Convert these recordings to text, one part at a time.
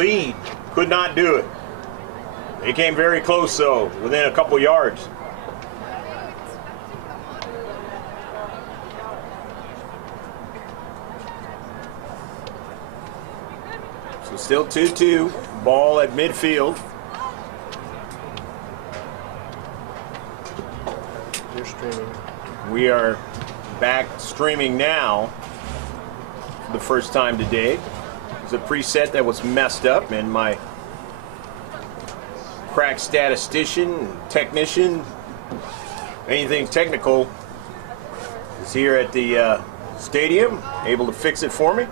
lead. Could not do it. They came very close, though, within a couple yards. So still 2-2. Ball at midfield. You're streaming. We are back streaming now for the first time today. It's a preset that was messed up, and my crack statistician, technician, anything technical is here at the stadium, able to fix it for me.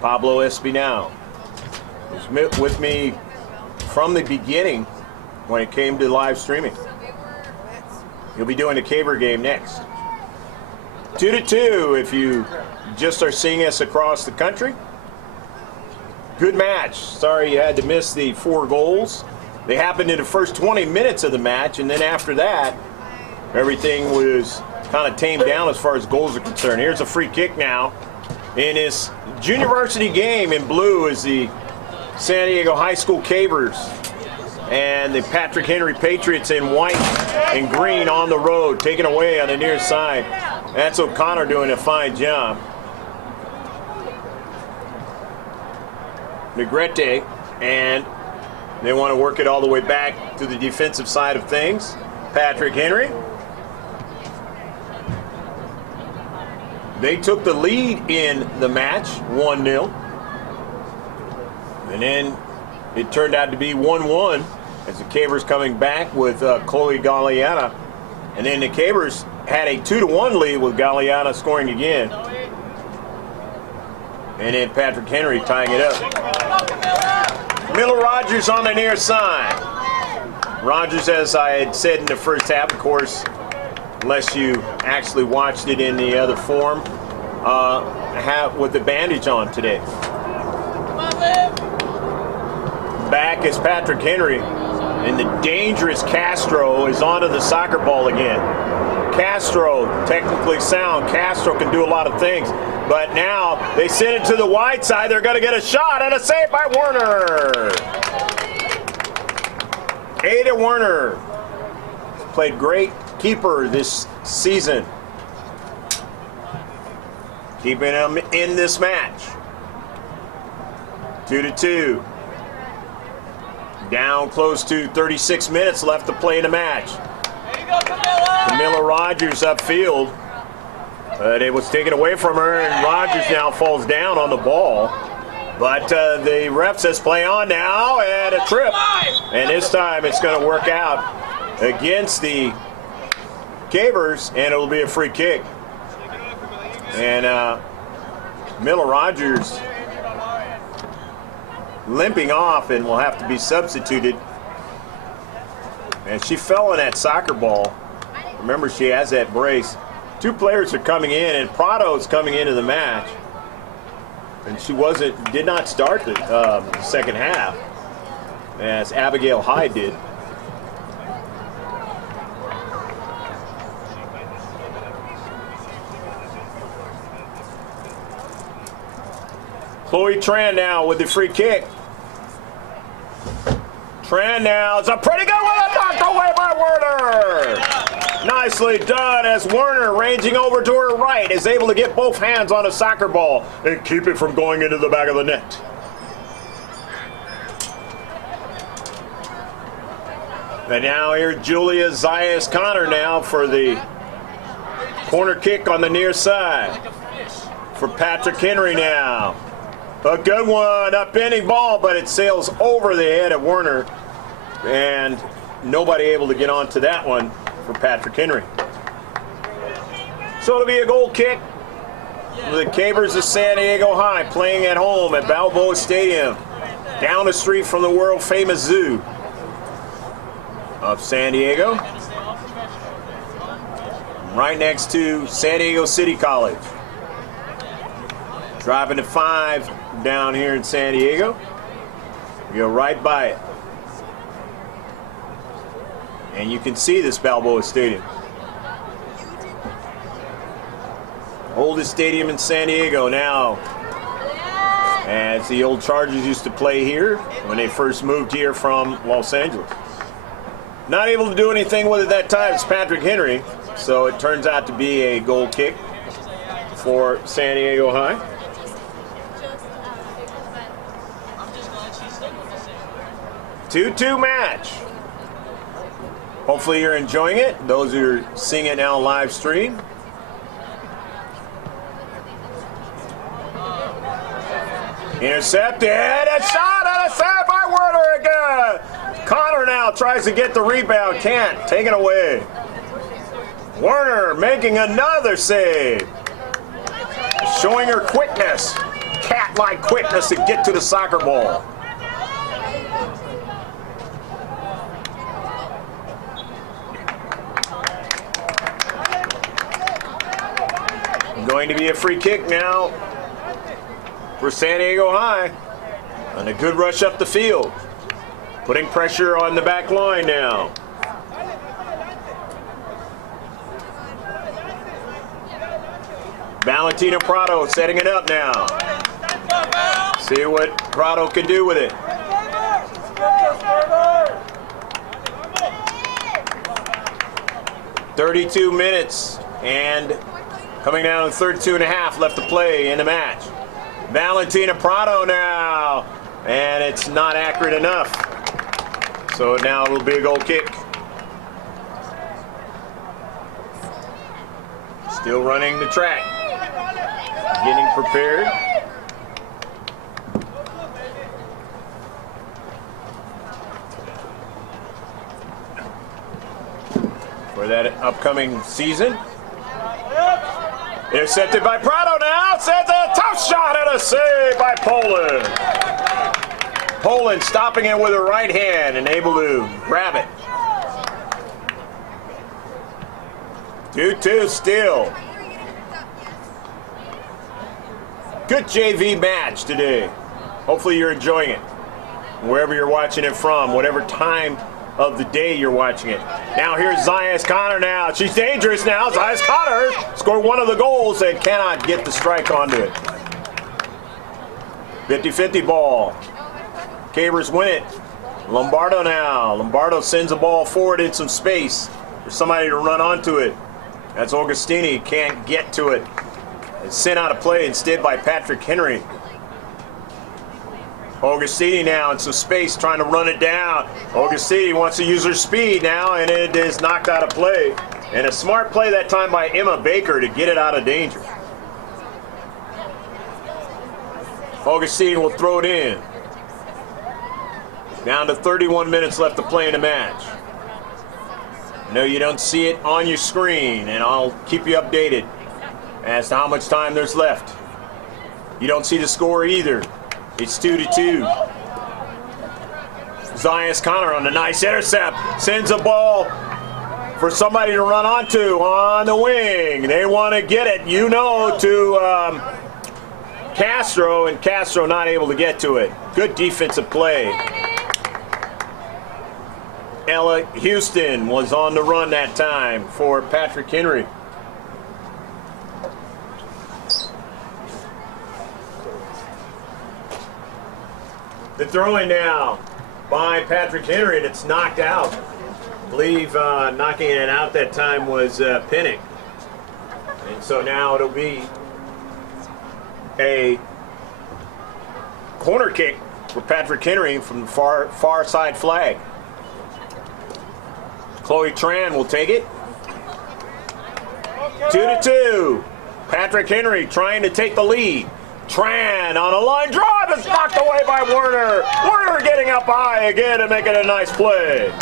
Pablo Espinal was with me from the beginning when it came to live streaming. He'll be doing the Caber game next. 2-2 if you just are seeing us across the country. Good match. Sorry you had to miss the 4 goals. They happened in the first 20 minutes of the match, and then after that, everything was kind of tamed down as far as goals are concerned. Here's a free kick now. In this junior varsity game in blue is the San Diego High School Cabers and the Patrick Henry Patriots in white and green on the road, taken away on the near side. That's O'Connor doing a fine job. Negrete, and they want to work it all the way back to the defensive side of things. Patrick Henry. They took the lead in the match, 1-0. And then it turned out to be 1-1 as the Cabers coming back with Chloe Galliana. And then the Cabers had a 2-1 lead with Galliana scoring again. And then Patrick Henry tying it up. Miller Rogers on the near side. Rogers, as I had said in the first half, of course, unless you actually watched it in the other form, with the bandage on today. Back is Patrick Henry, and the dangerous Castro is onto the soccer ball again. Castro, technically sound. Castro can do a lot of things, but now they send it to the wide side. They're going to get a shot and a save by Werner. Ada Werner played great keeper this season, keeping him in this match. 2-2. Down close to 36 minutes left to play in the match. There you go, Camilla! Camilla Rogers upfield, but it was taken away from her, and Rogers now falls down on the ball. But the ref says play on now, and a trip. And this time it's going to work out against the Cabers, and it'll be a free kick. And Miller Rogers limping off and will have to be substituted. And she fell in that soccer ball. Remember, she has that brace. 2 players are coming in, and Prado's coming into the match. And she did not start the second half, as Abigail Hyde did. Chloe Tran now with the free kick. Tran now, it's a pretty good one, knocked away by Werner. Nicely done as Werner, ranging over to her right, is able to get both hands on a soccer ball and keep it from going into the back of the net. And now here Julia Zayas Connor now for the corner kick on the near side for Patrick Henry now. A good one, a bending ball, but it sails over the head of Werner, and nobody able to get onto that one for Patrick Henry. So it'll be a goal kick for the Cabers of San Diego High, playing at home at Balboa Stadium, down the street from the world-famous zoo of San Diego, right next to San Diego City College. Driving to 5 down here in San Diego. We go right by it. And you can see this Balboa Stadium. Oldest stadium in San Diego now. as the old Chargers used to play here when they first moved here from Los Angeles. Not able to do anything with it that time. It's Patrick Henry, so it turns out to be a goal kick for San Diego High. 2-2 match. Hopefully you're enjoying it. Those who are seeing it now live stream. Intercepted. A shot and a save by Werner again. Connor now tries to get the rebound. Can't. Taken away. Werner making another save. Showing her quickness. Cat-like quickness to get to the soccer ball. Going to be a free kick now for San Diego High. And a good rush up the field. Putting pressure on the back line now. Valentina Prado setting it up now. See what Prado can do with it. "32 minutes and coming down to 32.5 left to play in the match. Valentina Prado now, and it's not accurate enough. So now it'll be a goal kick. Still running the track. Getting prepared. For that upcoming season. Intercepted by Prado now. Sends a tough shot and a save by Poland. Poland stopping it with her right hand and able to grab it. 2-2 still. Good JV match today. Hopefully you're enjoying it. Wherever you're watching it from, whatever time of the day you're watching it. Now here's Zias Connor now. She's dangerous now. Zias Connor scored one of the goals and cannot get the strike onto it. 50-50 ball. Cabers win it. Lombardo now. Lombardo sends the ball forward in some space. There's somebody to run onto it. That's Augustini. Can't get to it. It's sent out of play instead by Patrick Henry. Augustini now in some space trying to run it down. Augustini wants to use her speed now, and it is knocked out of play. And a smart play that time by Emma Baker to get it out of danger. Augustini will throw it in. Down to 31 minutes left to play in the match. No, you don't see it on your screen, and I'll keep you updated as to how much time there's left. You don't see the score either. It's 2-2. Zias Connor on a nice intercept. Sends a ball for somebody to run onto on the wing. They want to get it, you know, to Castro, and Castro not able to get to it. Good defensive play. Ella Houston was on the run that time for Patrick Henry. The throwing now by Patrick Henry, and it's knocked out. I believe knocking it out that time was Pinnock. And so now it'll be a corner kick for Patrick Henry from the far side flag. Chloe Tran will take it. 2-2. Patrick Henry trying to take the lead. Tran on a line drive is knocked away by Werner. Werner getting up high again and making a nice play.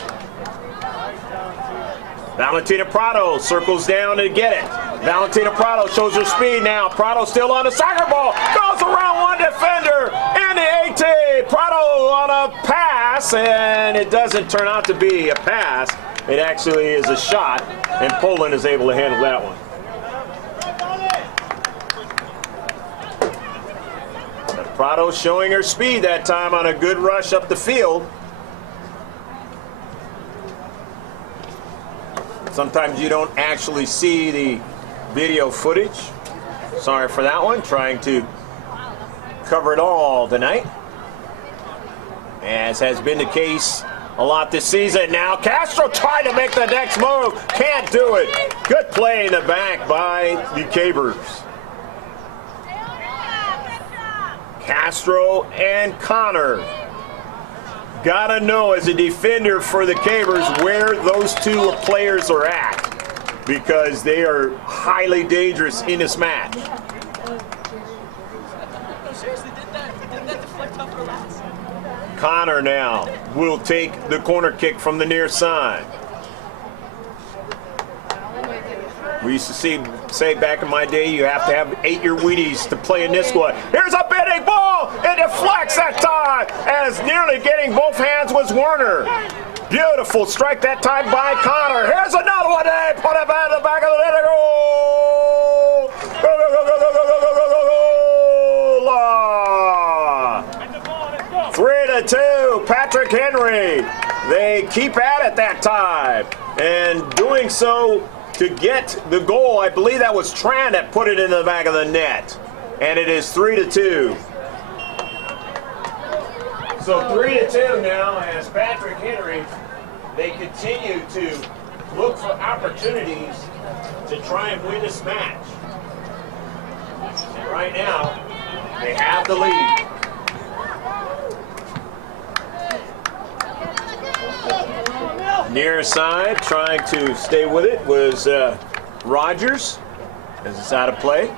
Valentina Prado circles down to get it. Valentina Prado shows her speed now. Prado still on the soccer ball. Goes around one defender in the 18. Prado on a pass, and it doesn't turn out to be a pass. It actually is a shot, and Poland is able to handle that one. Prado showing her speed that time on a good rush up the field. Sometimes you don't actually see the video footage. Sorry for that one. Trying to cover it all tonight, as has been the case a lot this season. Now Castro trying to make the next move. Can't do it. Good play in the back by the Cabers. Castro and Connor. Gotta know as a defender for the Cabers where those two players are at, because they are highly dangerous in this match. Connor now will take the corner kick from the near side. We used to say back in my day, you have to have 8-year Wheaties to play in this one. Here's a bending ball. It deflects that time, as nearly getting both hands was Werner. Beautiful strike that time by Connor. Here's another one. They put it back in the back of the net. Goal! Go, go, go, go, go, go, go, go, go, go, go. 3-2, Patrick Henry. They keep at it that time, and doing so to get the goal. I believe that was Tran that put it into the back of the net, and it is 3-2. So 3-2 now, as Patrick Henry, they continue to look for opportunities to try and win this match. And right now, they have the lead. Near side, trying to stay with it, was Rogers, as it's out of play.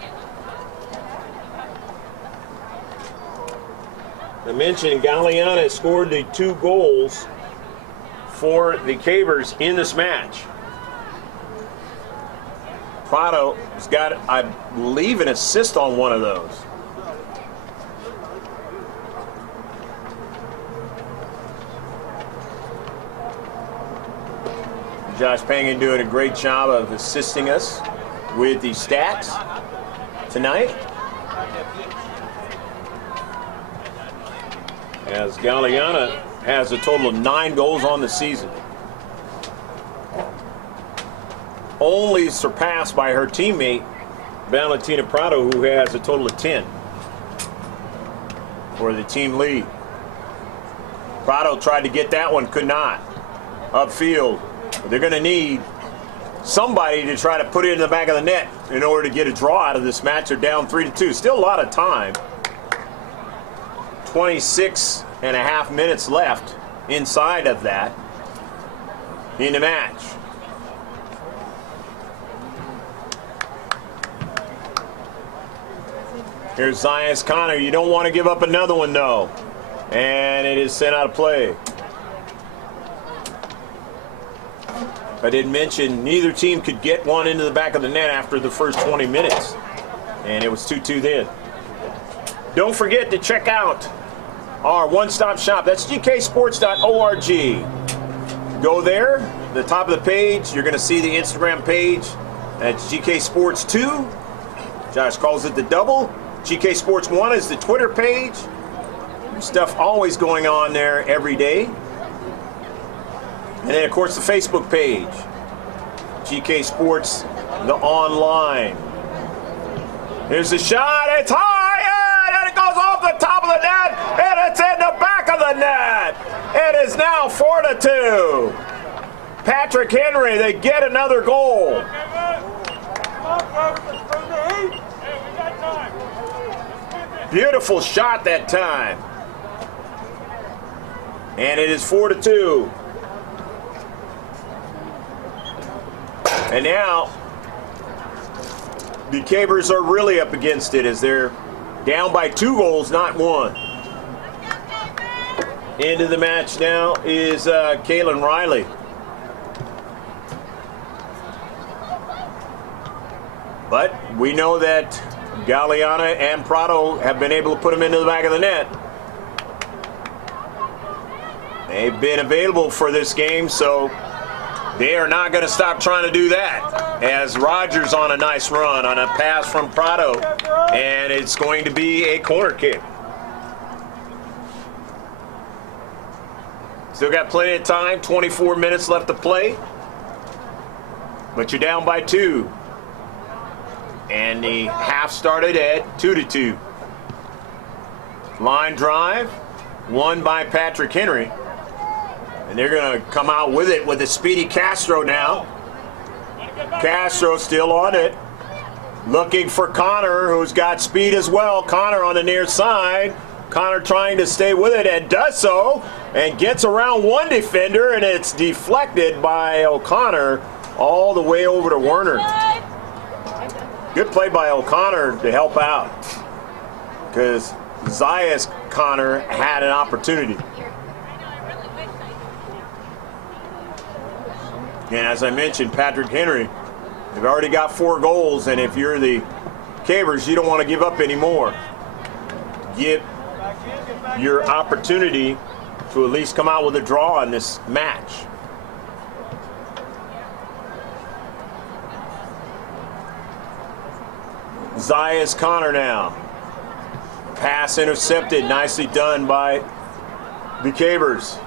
I mentioned Galeana scored the 2 goals for the Cabers in this match. Prado has got, I believe, an assist on one of those. Josh Pangan doing a great job of assisting us with the stats tonight, as Galeana has a total of 9 goals on the season, only surpassed by her teammate Valentina Prado, who has a total of 10 for the team lead. Prado tried to get that one, could not. Upfield. They're going to need somebody to try to put it in the back of the net in order to get a draw out of this match. They're down 3-2. Still a lot of time. 26.5 minutes left inside of that in the match. Here's Zias Connor. You don't want to give up another one, though. And it is sent out of play. I did mention neither team could get one into the back of the net after the first 20 minutes. And it was 2-2 then. Don't forget to check out our one-stop shop. That's gksports.org. Go there, the top of the page, you're going to see the Instagram page. That's GK Sports 2. Josh calls it the double. GK Sports 1 is the Twitter page. Stuff always going on there every day. And then, of course, the Facebook page, GK Sports, the online. Here's the shot. It's high, and it goes off the top of the net, and it's in the back of the net. It is now 4-2. Patrick Henry, they get another goal. Beautiful shot that time. And it is 4-2. And now, the Cabers are really up against it as they're down by 2 goals, not 1. Into the match now is Kaylin Riley. But we know that Galeana and Prado have been able to put them into the back of the net. They've been available for this game, so they are not going to stop trying to do that. As Rogers on a nice run on a pass from Prado, and it's going to be a corner kick. Still got plenty of time, 24 minutes left to play. But you're down by 2. And the half started at 2-2. Line drive, won by Patrick Henry. And they're going to come out with it with a speedy Castro now. Castro still on it. Looking for Connor, who's got speed as well. Connor on the near side. Connor trying to stay with it and does so. And gets around one defender, and it's deflected by O'Connor all the way over to Werner. Good play by O'Connor to help out, because Zayas Connor had an opportunity. And as I mentioned, Patrick Henry, they've already got 4 goals, and if you're the Cavers, you don't want to give up anymore. Give your opportunity to at least come out with a draw in this match. Zayas Connor now. Pass intercepted, nicely done by the Cavers.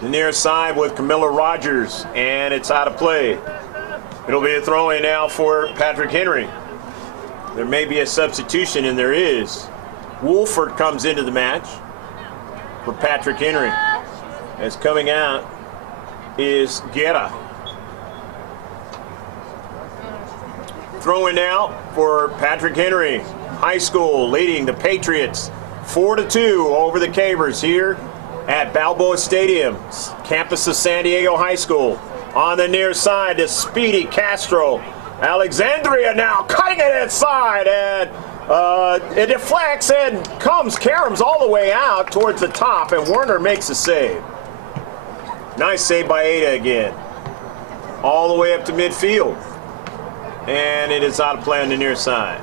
The near side with Camilla Rogers, and it's out of play. It'll be a throw-in now for Patrick Henry. There may be a substitution, and there is. Wolford comes into the match for Patrick Henry. As coming out is Guerra. Throw-in now for Patrick Henry. High school leading the Patriots 4-2 over the Cavers here at Balboa Stadium, campus of San Diego High School. On the near side is speedy Castro. Alexandria now cutting it inside, and it deflects and caroms all the way out towards the top, and Werner makes a save. Nice save by Ada again. All the way up to midfield. And it is out of play on the near side.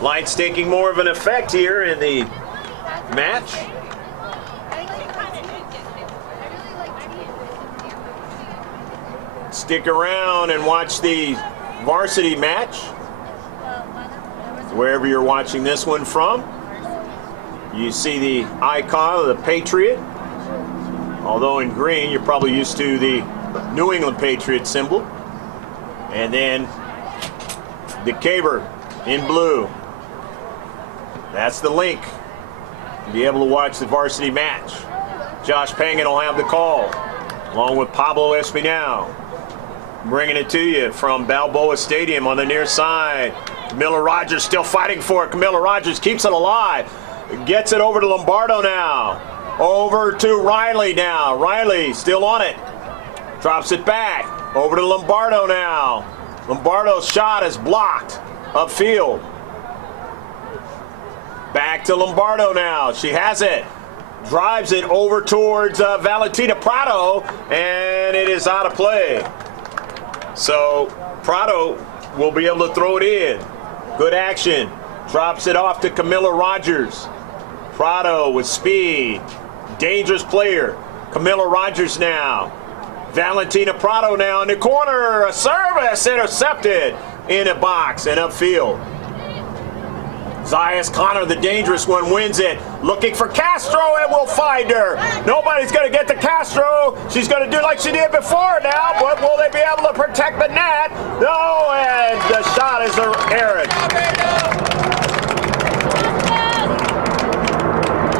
Lights taking more of an effect here in the match. Stick around and watch the varsity match, wherever you're watching this one from. You see the icon of the Patriot, although in green you're probably used to the New England Patriot symbol. And then the Caver in blue. That's the link to be able to watch the varsity match. Josh Pangan will have the call, along with Pablo Espinal. Bringing it to you from Balboa Stadium on the near side. Camilla Rogers still fighting for it. Camilla Rogers keeps it alive. Gets it over to Lombardo now. Over to Riley now. Riley still on it. Drops it back. Over to Lombardo now. Lombardo's shot is blocked upfield. Back to Lombardo now. She has it. Drives it over towards Valentina Prado, and it is out of play. So Prado will be able to throw it in. Good action. Drops it off to Camilla Rogers. Prado with speed. Dangerous player. Camilla Rogers now. Valentina Prado now in the corner. A service intercepted in a box and upfield. Zayas Connor, the dangerous one, wins it. Looking for Castro, and will find her. Nobody's going to get to Castro. She's going to do like she did before now, but will they be able to protect the net? No, and the shot is errant.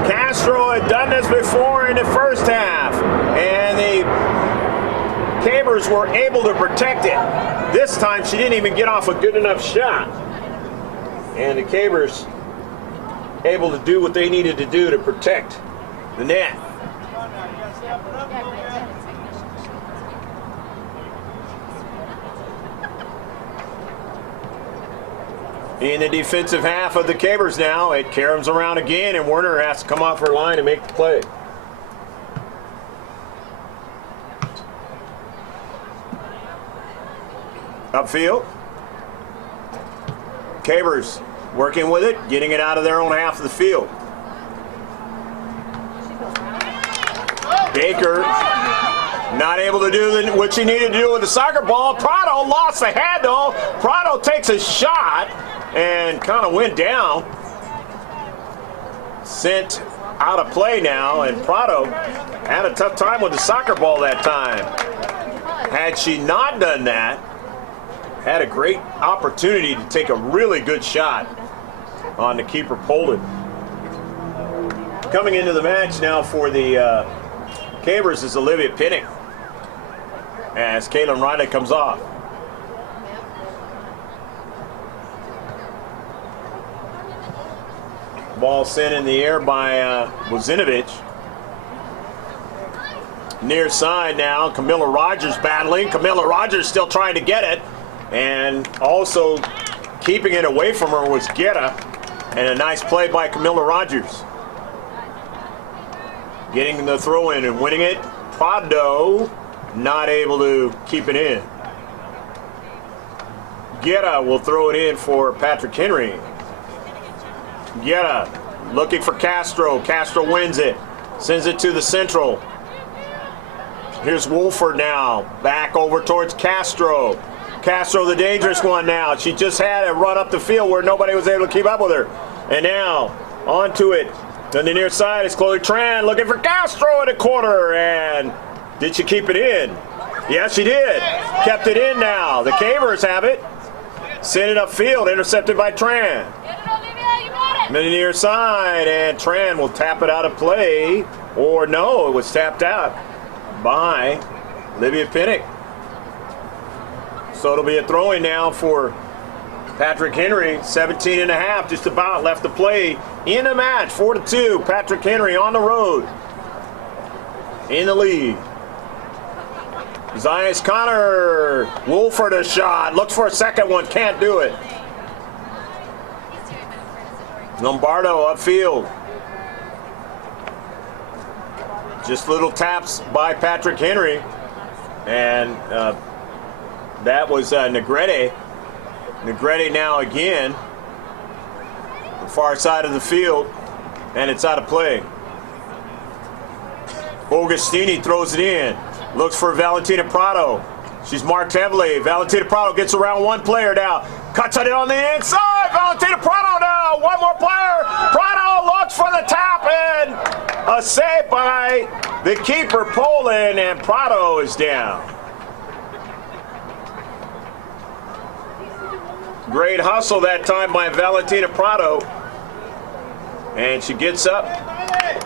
Castro had done this before in the first half, and the Cavers were able to protect it. This time she didn't even get off a good enough shot. And the Cavers able to do what they needed to do to protect the net. In the defensive half of the Cavers now, it caroms around again, and Werner has to come off her line and make the play. Upfield. Cavers working with it, getting it out of their own half of the field. Baker not able to do what she needed to do with the soccer ball. Prado lost the handle. Prado takes a shot and kind of went down. Sent out of play now, and Prado had a tough time with the soccer ball that time. Had she not done that, had a great opportunity to take a really good shot on the keeper Poland. Coming into the match now for the Cabers is Olivia Pinnock as Kaylin Riley comes off. Ball sent in the air by Wozinovic. Near side now, Camilla Rogers battling. Camilla Rogers still trying to get it. And also keeping it away from her was Guerra. And a nice play by Camilla Rogers. Getting the throw in and winning it. Prado not able to keep it in. Guerra will throw it in for Patrick Henry. Guerra looking for Castro. Castro wins it. Sends it to the central. Here's Wolford now. Back over towards Castro. Castro, the dangerous one now. She just had it run up the field where nobody was able to keep up with her. And now, onto it. On the near side is Chloe Tran looking for Castro in the corner. And did she keep it in? Yes, she did. Kept it in now. The Cabers have it. Sent it upfield, intercepted by Tran. On the near side, and Tran will tap it out of play. Or no, it was tapped out by Olivia Pinnock. So it'll be a throw-in now for Patrick Henry. 17 and a half, just about left to play in the match. 4-2. Patrick Henry on the road in the lead. Zias Connor. Wolford a shot. Looks for a second one. Can't do it. Lombardo upfield. Just little taps by Patrick Henry. And that was Negrete. Negrete now again. The far side of the field. And it's out of play. Augustini throws it in. Looks for Valentina Prado. She's marked heavily. Valentina Prado gets around one player now. Cuts it on the inside. Valentina Prado now. One more player. Prado looks for the tap and a save by the keeper Poland, and Prado is down. Great hustle that time by Valentina Prado. And she gets up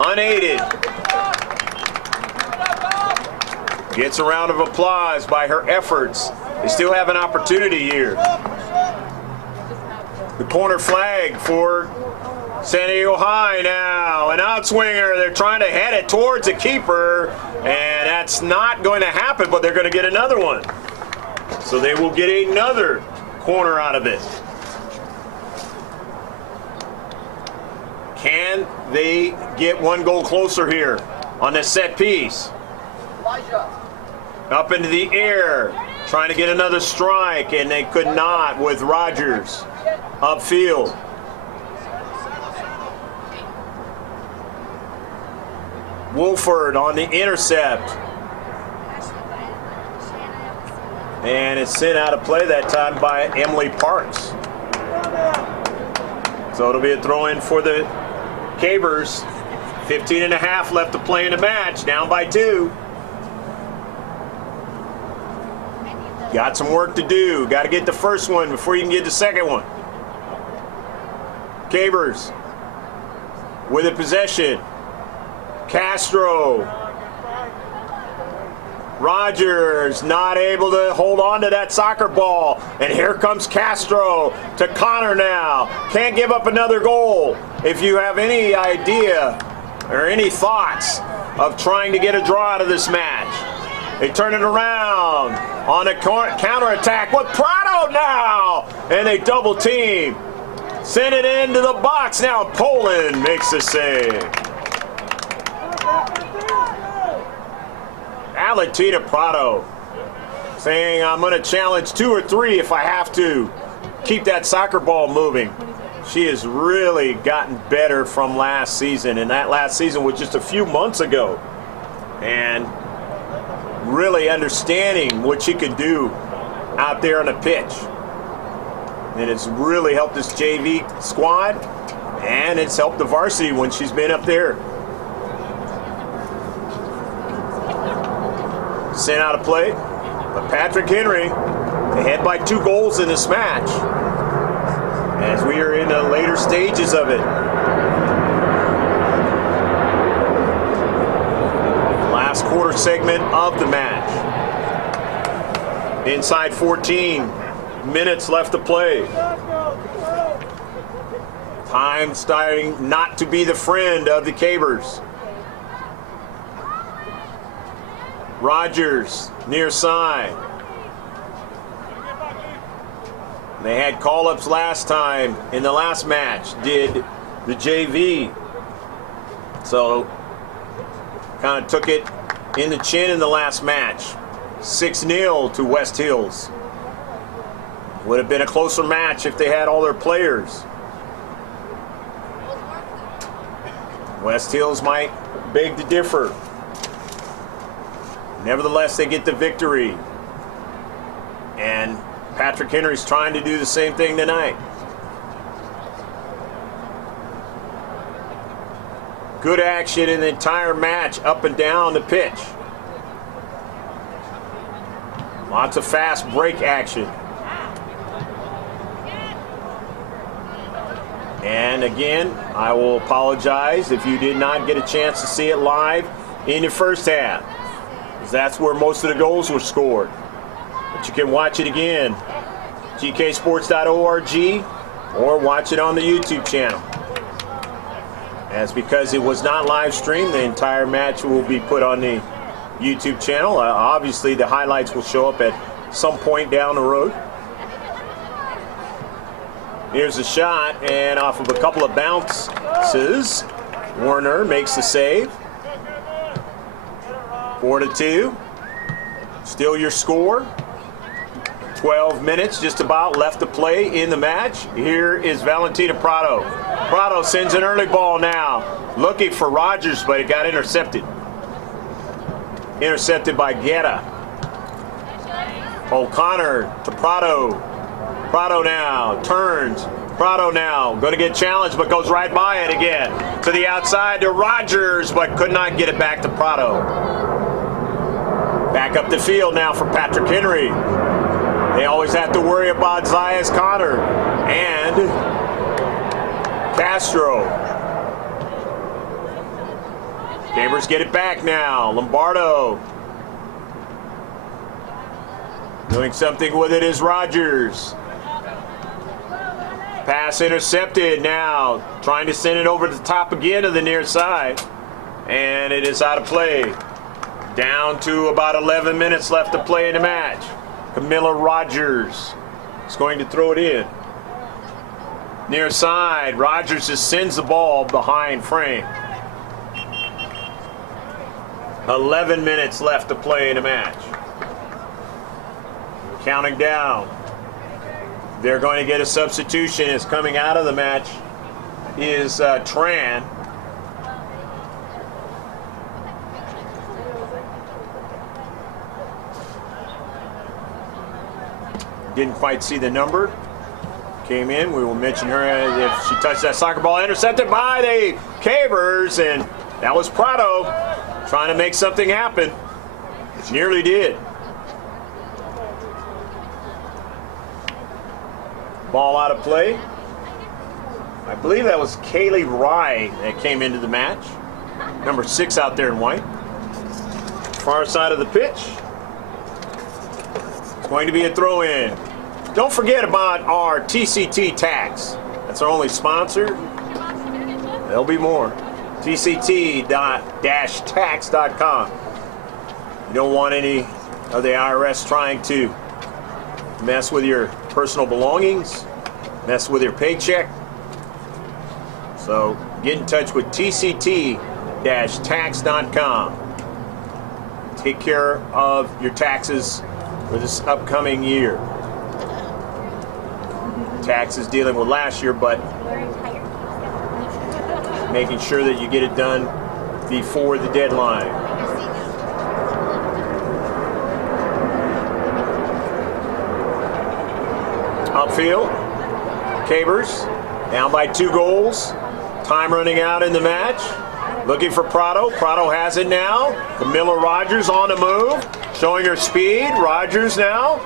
unaided. Gets a round of applause by her efforts. They still have an opportunity here. The corner flag for San Diego High now. An outswinger. They're trying to head it towards the keeper. And that's not going to happen, but they're going to get another one. So they will get another corner out of it. Can they get one goal closer here on this set piece? Up into the air, trying to get another strike, and they could not with Rogers upfield. Wolford on the intercept. And it's sent out of play that time by Emily Parks. So it'll be a throw-in for the Cabers. 15 and a half left to play in the match, down by 2. Got some work to do. Got to get the first one before you can get the second one. Cabers with a possession. Castro. Rogers not able to hold on to that soccer ball. And here comes Castro to Connor now. Can't give up another goal. If you have any idea or any thoughts of trying to get a draw out of this match. They turn it around on a counterattack with Prado now. And they double team. Send it into the box. Now Poland makes the save. Valentina Prado saying, I'm going to challenge 2 or 3 if I have to. Keep that soccer ball moving. She has really gotten better from last season, and that last season was just a few months ago. And really understanding what she could do out there on the pitch. And it's really helped this JV squad, and it's helped the varsity when she's been up there. Sent out of play, but Patrick Henry ahead by 2 goals in this match. as we are in the later stages of it. Last quarter segment of the match. Inside 14 minutes left to play. Time starting not to be the friend of the Cabers. Rogers near side. They had call-ups last time in the last match, did the JV. So kind of took it in the chin in the last match. 6-0 to West Hills. Would have been a closer match if they had all their players. West Hills might beg to differ. Nevertheless, they get the victory. And Patrick Henry's trying to do the same thing tonight. Good action in the entire match, up and down the pitch. Lots of fast break action. And again, I will apologize if you did not get a chance to see it live in the first half, because that's where most of the goals were scored. But you can watch it again, gksports.org, or watch it on the YouTube channel. As because it was not live streamed, the entire match will be put on the YouTube channel. Obviously, the highlights will show up at some point down the road. Here's a shot, and off of a couple of bounces, Warner makes the save. 4-2. Still your score. 12 minutes just about left to play in the match. Here is Valentina Prado. Prado sends an early ball now. Looking for Rogers, but it got intercepted. Intercepted by Guetta. O'Connor to Prado. Prado now turns. Prado now going to get challenged, but goes right by it again. To the outside to Rogers, but could not get it back to Prado. Back up the field now for Patrick Henry. They always have to worry about Zayas Connor and Castro. Cabers get it back now. Lombardo. Doing something with it is Rogers. Pass intercepted now. Trying to send it over to the top again to the near side. And it is out of play. Down to about 11 minutes left to play in the match. Camilla Rogers is going to throw it in. Near side, Rogers just sends the ball behind frame. 11 minutes left to play in the match. Counting down. They're going to get a substitution. Is coming out of the match is Tran. Didn't quite see the number. Came in. We will mention her if she touched that soccer ball. Intercepted by the Cavers, and that was Prado trying to make something happen. Which nearly did. Ball out of play. I believe that was Kaylee Rye that came into the match. Number 6 out there in white. Far side of the pitch. It's going to be a throw in. Don't forget about our TCT tax. That's our only sponsor. There'll be more. TCT-tax.com. You don't want any of the IRS trying to mess with your personal belongings, mess with your paycheck. So get in touch with TCT-tax.com. Take care of your taxes for this upcoming year. Taxes dealing with last year, but making sure that you get it done before the deadline. Upfield, Cabers down by 2 goals. Time running out in the match. Looking for Prado. Prado has it now. Camilla Rogers on the move, showing her speed. Rogers now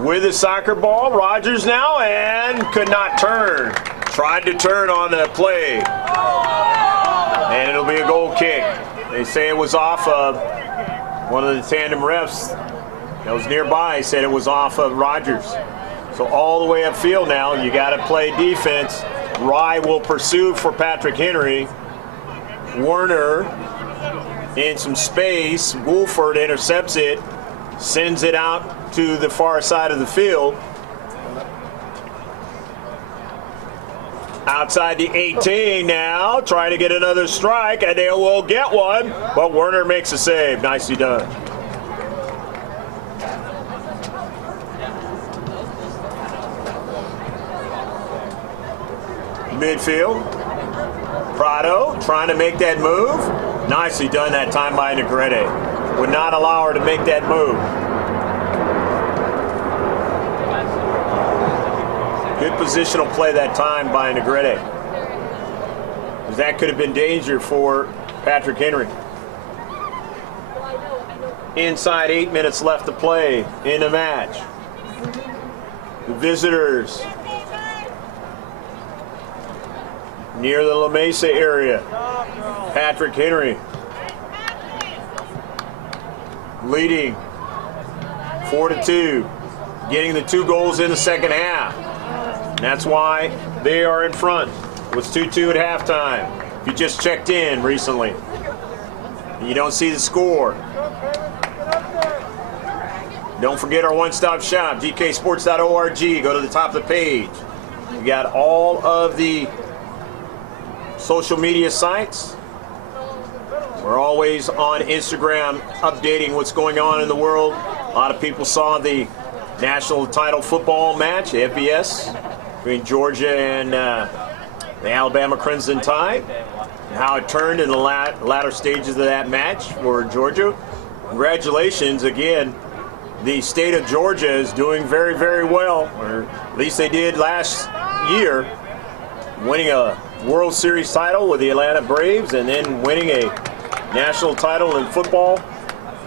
with the soccer ball. Rogers now, and could not turn. Tried to turn on the play. And it'll be a goal kick. They say it was off of one of the tandem refs that was nearby. Said it was off of Rogers. So all the way upfield now, you got to play defense. Rye will pursue for Patrick Henry. Werner in some space. Wolford intercepts it, sends it out to the far side of the field. Outside the 18 now, trying to get another strike, and they will get one, but Werner makes a save. Nicely done. Midfield. Prado trying to make that move. Nicely done that time by Negrete. Would not allow her to make that move. Good positional play that time by Negrete. That could have been danger for Patrick Henry. Inside 8 minutes left to play in the match. The visitors near the La Mesa area. Patrick Henry leading 4-2, getting the 2 goals in the second half. And that's why they are in front. It was 2-2 at halftime. If you just checked in recently and you don't see the score, don't forget our one-stop shop, gksports.org. Go to the top of the page. You got all of the social media sites. We're always on Instagram updating what's going on in the world. A lot of people saw the national title football match, FBS, between Georgia and the Alabama Crimson Tide, and how it turned in the latter stages of that match for Georgia. Congratulations again. The state of Georgia is doing very, very well, or at least they did last year, winning a World Series title with the Atlanta Braves and then winning a national title in football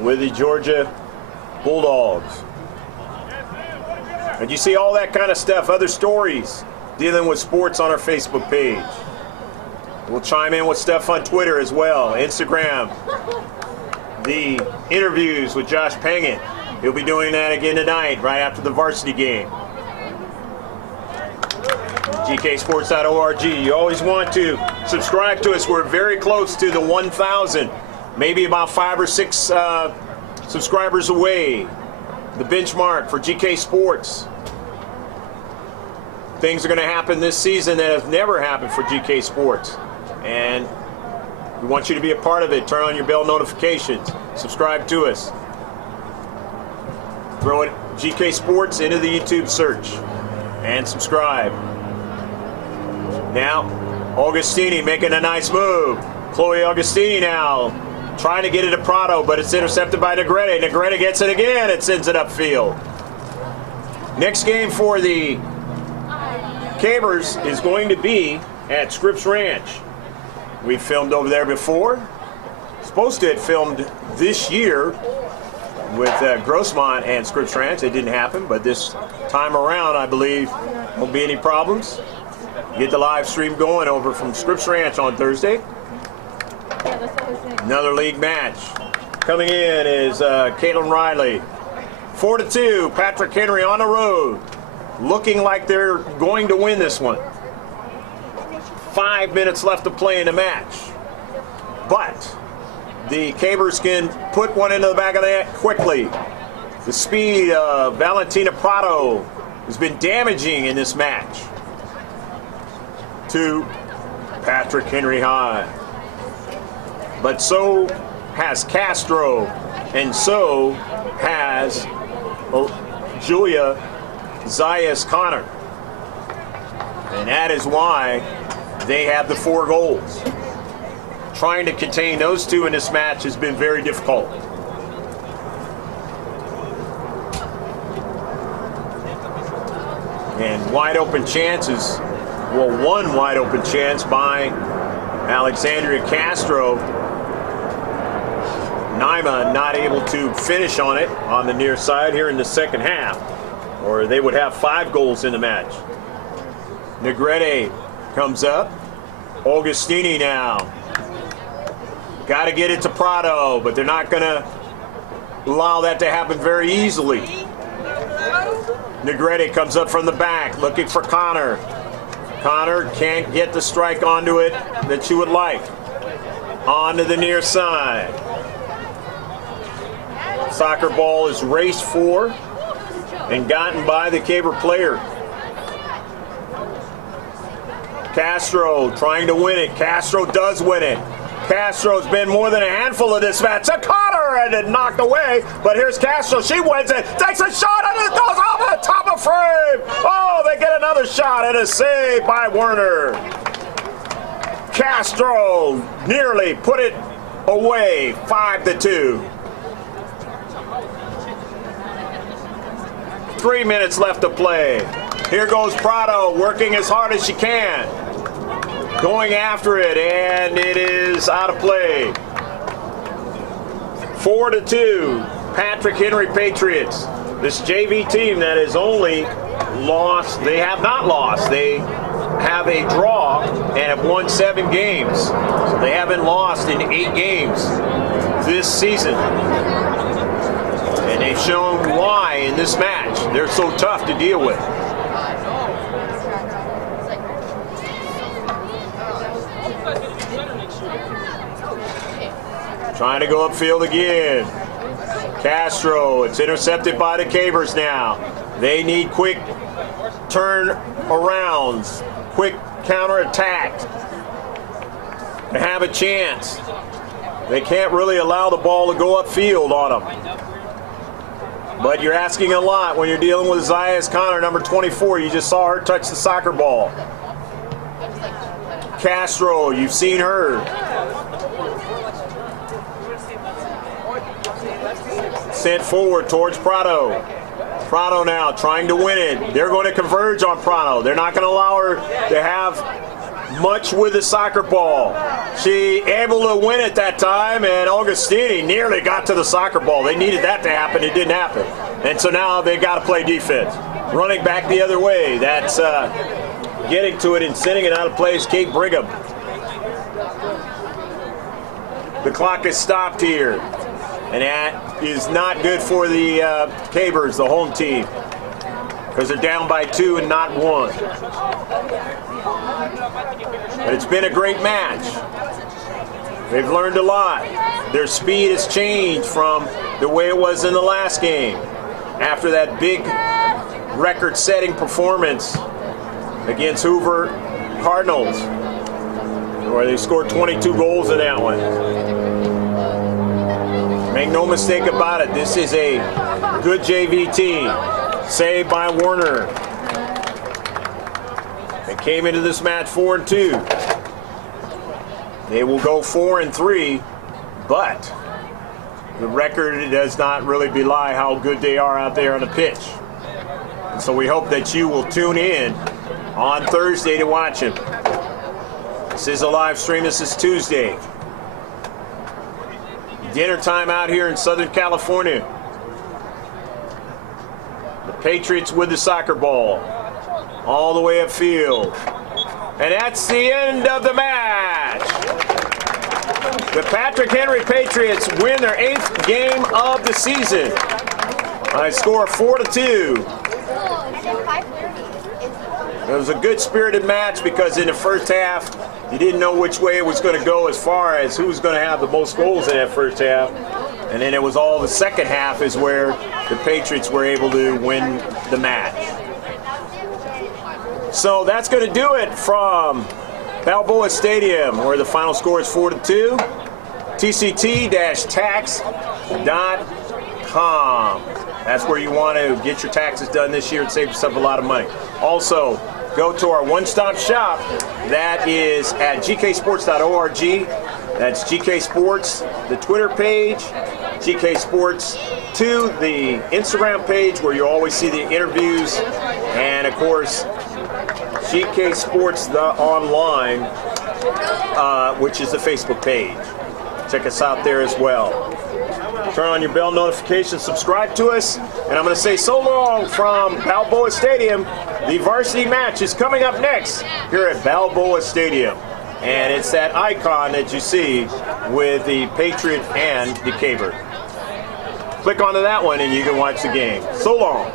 with the Georgia Bulldogs. And you see all that kind of stuff, other stories dealing with sports on our Facebook page. We'll chime in with stuff on Twitter as well, Instagram, the interviews with Josh Pangan. He'll be doing that again tonight, right after the varsity game. gksports.org. You always want to subscribe to us. We're very close to the 1,000, maybe about 5 or 6 subscribers away. The benchmark for GK Sports. Things are going to happen this season that have never happened for GK Sports. And we want you to be a part of it. Turn on your bell notifications. Subscribe to us. Throw it GK Sports into the YouTube search and subscribe. Now, Augustini making a nice move. Chloe Augustini now trying to get it to Prado, but it's intercepted by Negrete. Negrete gets it again and sends it upfield. Next game for the Cabers is going to be at Scripps Ranch. We filmed over there before. Supposed to have filmed this year with Grossmont and Scripps Ranch. It didn't happen, but this time around, I believe, won't be any problems. Get the live stream going over from Scripps Ranch on Thursday. Another league match. Coming in is Caitlin Riley. 4-2, Patrick Henry on the road. Looking like they're going to win this one. 5 minutes left to play in the match. But the Cabers can put one into the back of the net quickly. The speed of Valentina Prado has been damaging in this match to Patrick Henry High. But so has Castro, and so has Julia Zayas Connor. And that is why they have the 4 goals. Trying to contain those two in this match has been very difficult. And wide open chances, well, one wide open chance by Alexandria Castro. Naima not able to finish on it on the near side here in the second half. or they would have 5 goals in the match. Negrete comes up. Augustini now. Got to get it to Prado, but they're not going to allow that to happen very easily. Negrete comes up from the back, looking for Connor. Connor can't get the strike onto it that you would like. Onto the near side. Soccer ball is raced for and gotten by the Caber player. Castro trying to win it. Castro does win it. Castro's been more than a handful of this match. To Connor, and it knocked away. But here's Castro. She wins it. Takes a shot, and it goes over the top of frame. Oh, they get another shot, and a save by Werner. Castro nearly put it away. 5-2. 3 minutes left to play. Here goes Prado, working as hard as she can. Going after it, and it is out of play. 4-2, Patrick Henry Patriots. This JV team that has only lost, they have not lost. They have a draw and have won 7 games. So they haven't lost in 8 games this season. And they've shown why in this match. They're so tough to deal with. Trying to go upfield again. Castro, it's intercepted by the Cabers now. They need quick turn-arounds, quick counter-attack to have a chance. They can't really allow the ball to go upfield on them. But you're asking a lot when you're dealing with Zayas Connor, number 24. You just saw her touch the soccer ball. Castro, you've seen her. Sent forward towards Prado. Prado now trying to win it. They're going to converge on Prado. They're not going to allow her to have much with the soccer ball. She able to win it that time, and Augustini nearly got to the soccer ball. They needed that to happen. It didn't happen. And so now they've got to play defense. Running back the other way. That's getting to it and sending it out of play is Kate Brigham. The clock is stopped here. And that is not good for the Cabers, the home team, because they're down by 2 and not 1. But it's been a great match. They've learned a lot. Their speed has changed from the way it was in the last game. After that big record-setting performance against Hoover Cardinals, where they scored 22 goals in that one. Make no mistake about it, this is a good JV team. Saved by Werner. They came into this match 4-2. They will go 4-3, but the record does not really belie how good they are out there on the pitch. And so we hope that you will tune in on Thursday to watch them. This is a live stream. This is Tuesday. Dinner time out here in Southern California. The Patriots with the soccer ball. All the way upfield. And that's the end of the match. The Patrick Henry Patriots win their 8th game of the season. I score 4-2. It was a good spirited match because in the first half, you didn't know which way it was going to go as far as who was going to have the most goals in that first half. And then it was all the second half is where the Patriots were able to win the match. So that's going to do it from Balboa Stadium, where the final score is 4-2. TCT-tax.com. That's where you want to get your taxes done this year and save yourself a lot of money. Also, go to our one-stop shop. That is at gksports.org. That's GK Sports, the Twitter page, GK Sports 2, the Instagram page where you always see the interviews, and of course, GK Sports the online, which is the Facebook page. Check us out there as well. Turn on your bell notifications, subscribe to us, and I'm going to say so long from Balboa Stadium. The varsity match is coming up next here at Balboa Stadium. And it's that icon that you see with the Patriot and the Caber. Click onto that one and you can watch the game. So long.